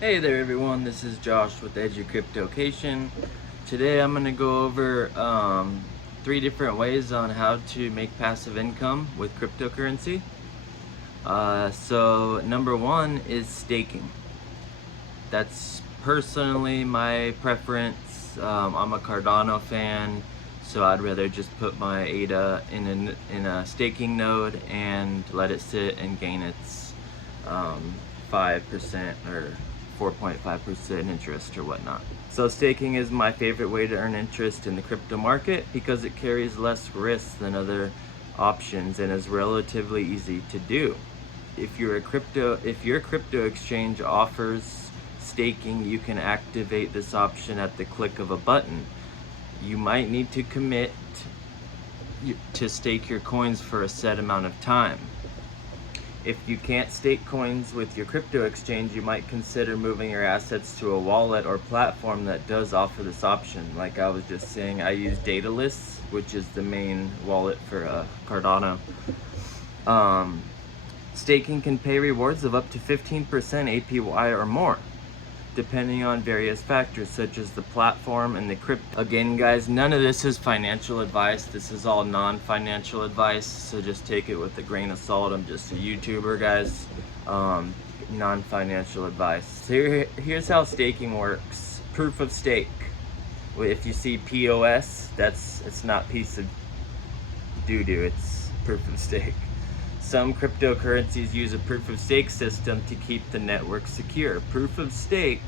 Hey there everyone, this is Josh with EduCryptocation. Today I'm going to go over 3 different ways on how to make passive income with cryptocurrency. So number one is staking. That's personally my preference. I'm a Cardano fan, so I'd rather just put my ADA in a staking node and let it sit and gain its 5% or 4.5% interest or whatnot. So staking is my favorite way to earn interest in the crypto market because it carries less risk than other options and is relatively easy to do. If your crypto exchange offers staking, you can activate this option at the click of a button. You might need to commit to stake your coins for a set amount of time. If you can't stake coins with your crypto exchange, you might consider moving your assets to a wallet or platform that does offer this option. Like I was just saying, I use Daedalus, which is the main wallet for Cardano. Staking can pay rewards of up to 15% APY or more, depending on various factors such as the platform and the crypto. Again guys, none of this is financial advice. This is all non-financial advice, so just take it with a grain of salt. I'm just a YouTuber, guys. Non-financial advice. So here's how staking works. Proof of stake. If you see POS, it's not piece of doo-doo, it's proof of stake. Some cryptocurrencies use a proof of stake system to keep the network secure. Proof of stake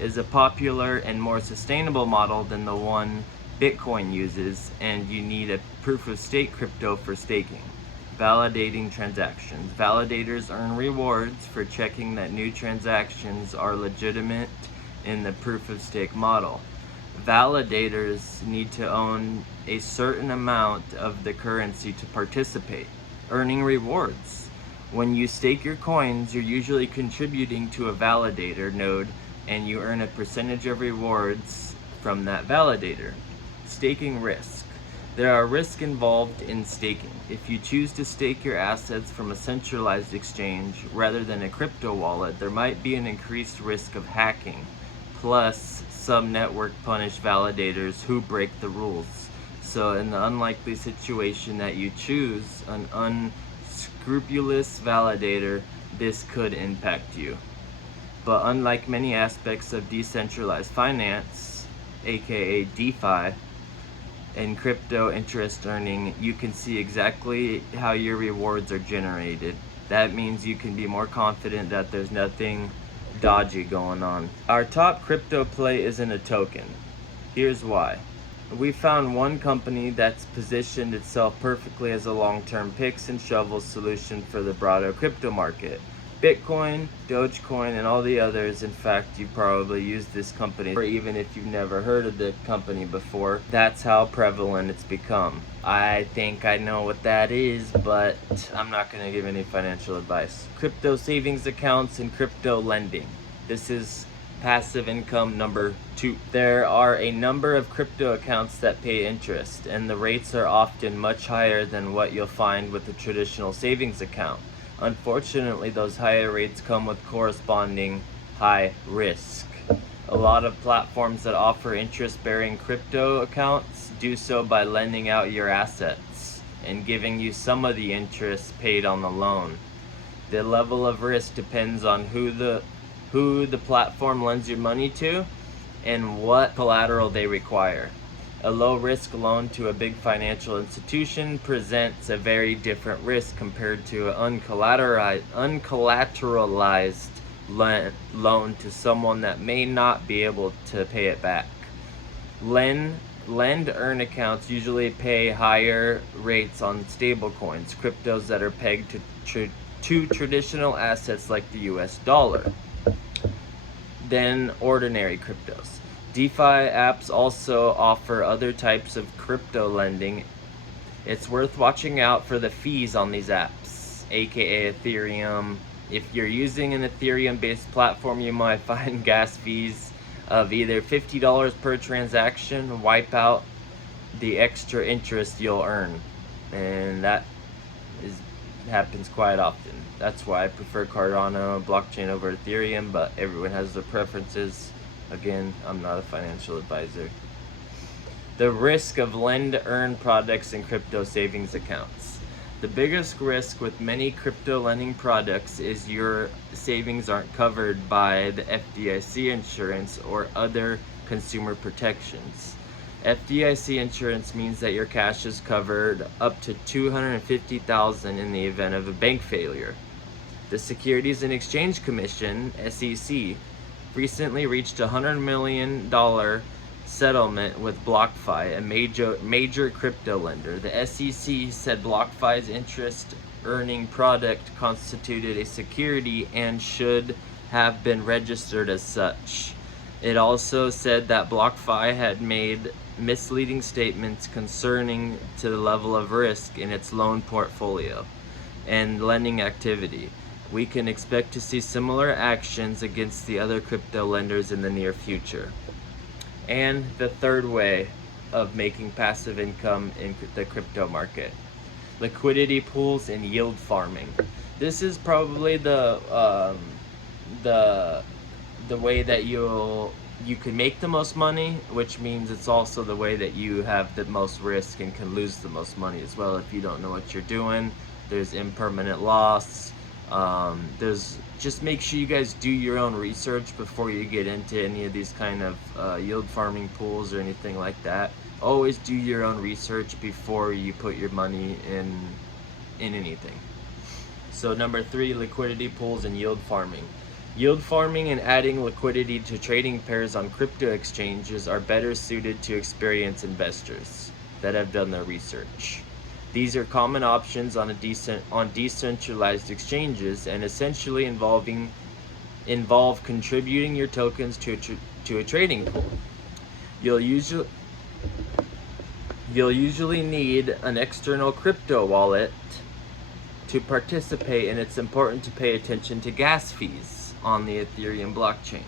is a popular and more sustainable model than the one Bitcoin uses, and you need a proof of stake crypto for staking. Validating transactions. Validators earn rewards for checking that new transactions are legitimate in the proof of stake model. Validators need to own a certain amount of the currency to participate. Earning rewards. When you stake your coins, you're usually contributing to a validator node and you earn a percentage of rewards from that validator. Staking risk. There are risks involved in staking. If you choose to stake your assets from a centralized exchange rather than a crypto wallet, there might be an increased risk of hacking. Plus, some network punish validators who break the rules. So in the unlikely situation that you choose an unscrupulous validator, this could impact you. But unlike many aspects of decentralized finance, aka DeFi, and crypto interest earning, you can see exactly how your rewards are generated. That means you can be more confident that there's nothing dodgy going on. Our top crypto play isn't a token. Here's why. We found one company that's positioned itself perfectly as a long-term picks and shovels solution for the broader crypto market. Bitcoin, Dogecoin, and all the others. In fact, you probably used this company, or even if you've never heard of the company before, that's how prevalent it's become. I think I know what that is, but I'm not going to give any financial advice. Crypto savings accounts and crypto lending. This is passive income number 2. There are a number of crypto accounts that pay interest, and the rates are often much higher than what you'll find with a traditional savings account. Unfortunately, those higher rates come with corresponding high risk. A lot of platforms that offer interest-bearing crypto accounts do so by lending out your assets and giving you some of the interest paid on the loan. The level of risk depends on who the platform lends your money to and what collateral they require. A low-risk loan to a big financial institution presents a very different risk compared to an uncollateralized loan to someone that may not be able to pay it back. Lend-earn accounts usually pay higher rates on stablecoins, cryptos that are pegged to traditional assets like the US dollar, than ordinary cryptos. DeFi apps also offer other types of crypto lending. It's worth watching out for the fees on these apps, aka Ethereum. If you're using an Ethereum-based platform, you might find gas fees of either $50 per transaction, wipe out the extra interest you'll earn. And that is happens quite often. That's why I prefer Cardano blockchain over Ethereum, but everyone has their preferences. Again, I'm not a financial advisor. The risk of lend-earn products in crypto savings accounts. The biggest risk with many crypto lending products is your savings aren't covered by the FDIC insurance or other consumer protections. FDIC insurance means that your cash is covered up to $250,000 in the event of a bank failure. The Securities and Exchange Commission, SEC, recently reached a $100 million settlement with BlockFi, a major crypto lender. The SEC said BlockFi's interest earning product constituted a security and should have been registered as such. It also said that BlockFi had made misleading statements concerning to the level of risk in its loan portfolio and lending activity. We can expect to see similar actions against the other crypto lenders in the near future. And the third way of making passive income in the crypto market: liquidity pools and yield farming. This is probably the way that you can make the most money, which means it's also the way that you have the most risk and can lose the most money as well if you don't know what you're doing. There's impermanent loss. Just make sure you guys do your own research before you get into any of these kind of yield farming pools or anything like that. Always do your own research before you put your money in anything. So number 3, liquidity pools and yield farming. Yield farming and adding liquidity to trading pairs on crypto exchanges are better suited to experienced investors that have done their research. These are common options on decentralized exchanges and essentially involve contributing your tokens to a trading pool. You'll usually need an external crypto wallet to participate, and it's important to pay attention to gas fees on the Ethereum blockchain.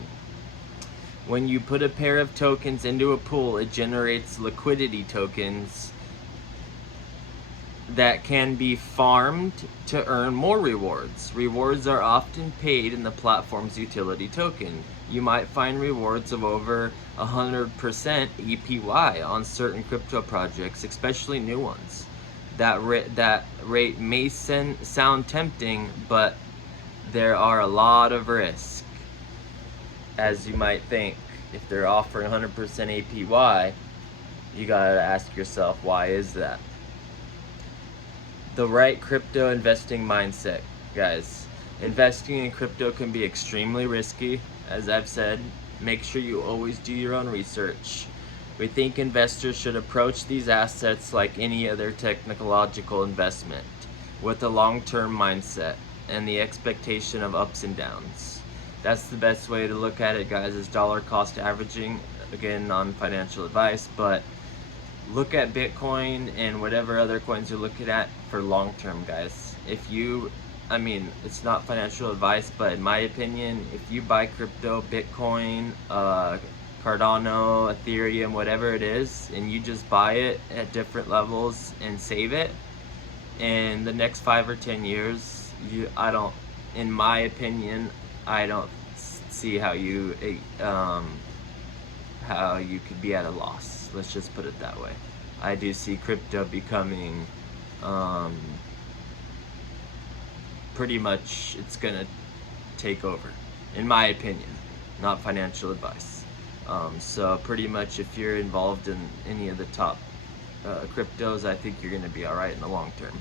When you put a pair of tokens into a pool, it generates liquidity tokens that can be farmed to earn more rewards. Rewards are often paid in the platform's utility token. You might find rewards of over 100% APY on certain crypto projects, especially new ones. That rate may sound tempting, but there are a lot of risk, as you might think. If they're offering 100% APY, you gotta ask yourself, why is that? The right crypto investing mindset, guys. Investing in crypto can be extremely risky. As I've said, make sure you always do your own research. We think investors should approach these assets like any other technological investment, with a long-term mindset and the expectation of ups and downs. That's the best way to look at it, guys, is dollar cost averaging. Again, non-financial advice, but look at Bitcoin and whatever other coins you're looking at for long term, guys. It's not financial advice, but in my opinion, if you buy crypto, Bitcoin, Cardano, Ethereum, whatever it is, and you just buy it at different levels and save it, in the next 5 or 10 years, in my opinion, I don't see how you could be at a loss. Let's just put it that way. I do see crypto becoming pretty much, it's gonna take over, in my opinion, not financial advice. So pretty much if you're involved in any of the top cryptos, I think you're gonna be all right in the long term.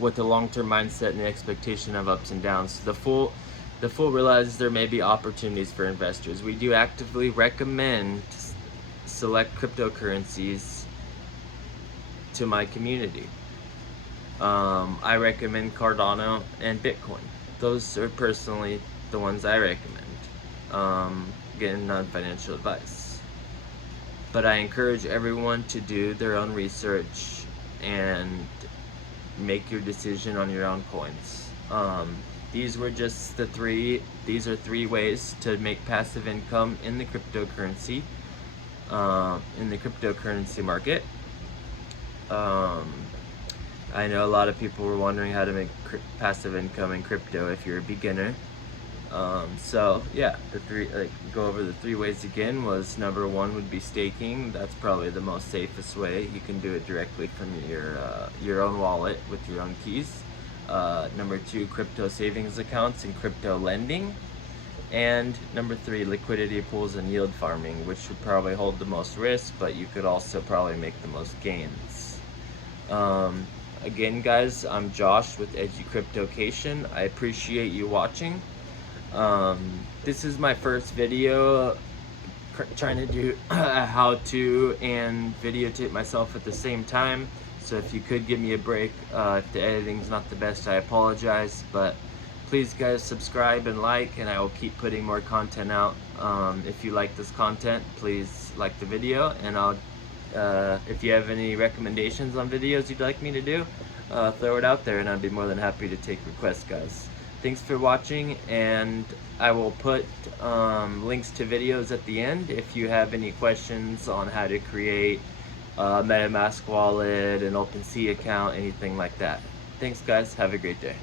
With the long-term mindset and the expectation of ups and downs, the fool realizes there may be opportunities for investors. We do actively recommend select cryptocurrencies to my community. I recommend Cardano and Bitcoin. Those are personally the ones I recommend. Again, non-financial advice. But I encourage everyone to do their own research and make your decision on your own coins. These were just these are 3 ways to make passive income in the cryptocurrency market. I know a lot of people were wondering how to make passive income in crypto if you're a beginner. So yeah, go over the 3 ways again. Was number 1 would be staking. That's probably the most safest way. You can do it directly from your own wallet with your own keys. Number 2, crypto savings accounts and crypto lending. And number 3, liquidity pools and yield farming, which would probably hold the most risk, but you could also probably make the most gains. Again, guys, I'm Josh with EduCryptocation. I appreciate you watching. This is my first video trying to do a how-to and videotape myself at the same time. So if you could give me a break, if the editing's not the best, I apologize. But please, guys, subscribe and like, and I will keep putting more content out. If you like this content, please like the video, and if you have any recommendations on videos you'd like me to do, throw it out there, and I'd be more than happy to take requests, guys. Thanks for watching, and I will put links to videos at the end if you have any questions on how to create a MetaMask wallet, an OpenSea account, anything like that. Thanks, guys. Have a great day.